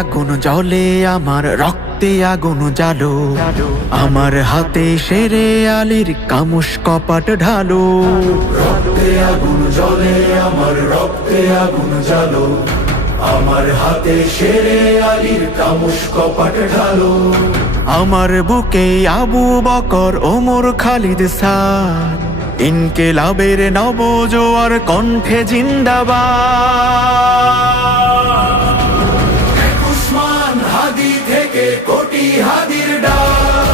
আগুন জ্বলে, আমার রক্তে আগুন জ্বালো, আমার হাতে শেরে আলীর কামুস কপাট ঢালো। রক্তে আগুন জ্বলে, আমার রক্তে আগুন জ্বালো, আমার হাতে শেরে আলীর কামুস কপাট ঢালো। আমার বুকে আবু বকর, ওমর, খালিদ, সাদ, ইনকিলাবের নবজোয়ার কণ্ঠে জিন্দাবাদ। উসমান হাদি থেকে কোটি হাদির ডাক,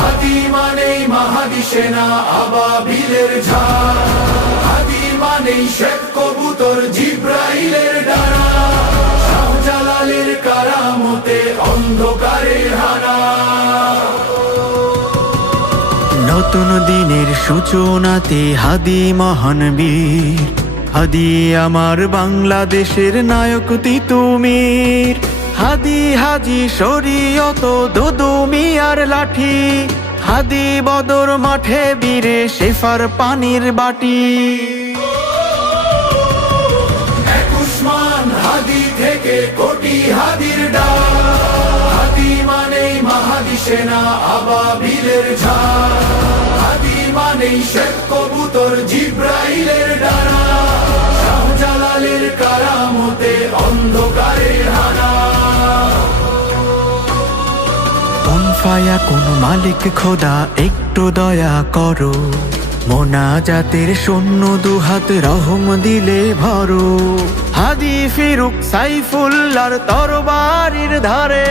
হাদি মানেই মাহাদি সেনা আবাবিলের ঝাঁক, হাদি মানেই শেখ কবুতর জিব্রাইলের ডানা, শাহজালালের কারামতে অন্ধকারের হানা। নতুন দিনের সূচনাতে হাদি মহান বীর, হাদি আমার বাংলাদেশের নায়ক তিতুমির, হাদি হাজি শরীয়ত দুদু মিয়ার লাঠি, হাদি বদর মাঠে বীরে শেফার পানির বাটি। উসমান হাদি থেকে কোটি হাদির ডাক, হাদি মানেই মাহাদি সেনা আবাবিলের ঝাঁক, হাদি মানেই শেখ কবুতর জিব্রাইলের ডানা, শাহজালালের কারামতে অন্ধকারের হানা। কোন ফায়া কোন মালিক খোদা একটু দয়া করো, মোনাজাতের শূন্য দুহাত রহম দিলে ভরো। হাদি ফিরুক সাইফুল্লাহর তরবারির ধারে,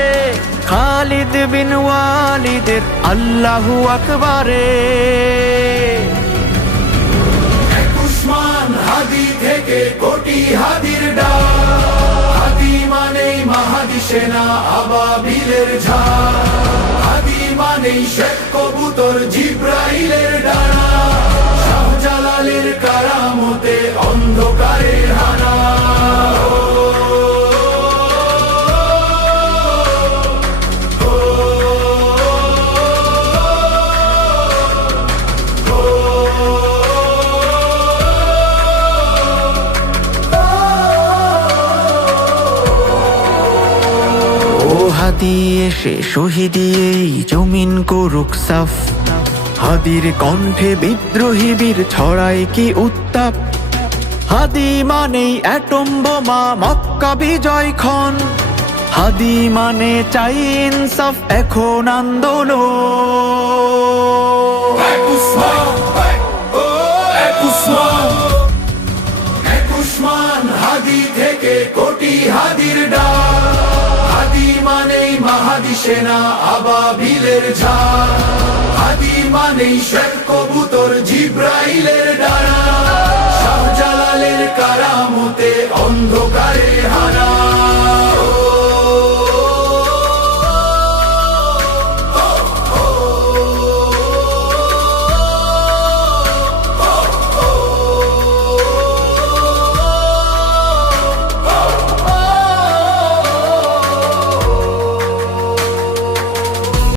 খালিদ বিন ওয়ালিদের আল্লাহু আকবারে। উসমান হাদি থেকে কোটি হাদির ডাক, হাদি মানেই মাহাদি সেনা আবাবিলের ঝাঁক, হাদি মানেই শেখ কবুতর জিব্রাইলের ডানা, শাহজালালের কারামতে অন্ধকারের হানা। হাদি এসে শহীদিয়েই জমিন করুক সাফ, হাদির কণ্ঠে বিদ্রোহী বীর ছড়ায় কি উত্তাপ। হাদি মানেই অ্যাটম বোমা মক্কা বিজয় ক্ষণ, হাদি মানে চাই ইনসাফ এখন আন্দোলন। উসমান হাদি থেকে কোটি হাদির ডাক, হাদি মানেই মাহাদি সেনা আবাবিলের ঝাঁক, হাদি মানেই শেখ কবুতর জিব্রাইলের ডানা, শাহজালালের কারামতে অন্ধকারের হানা।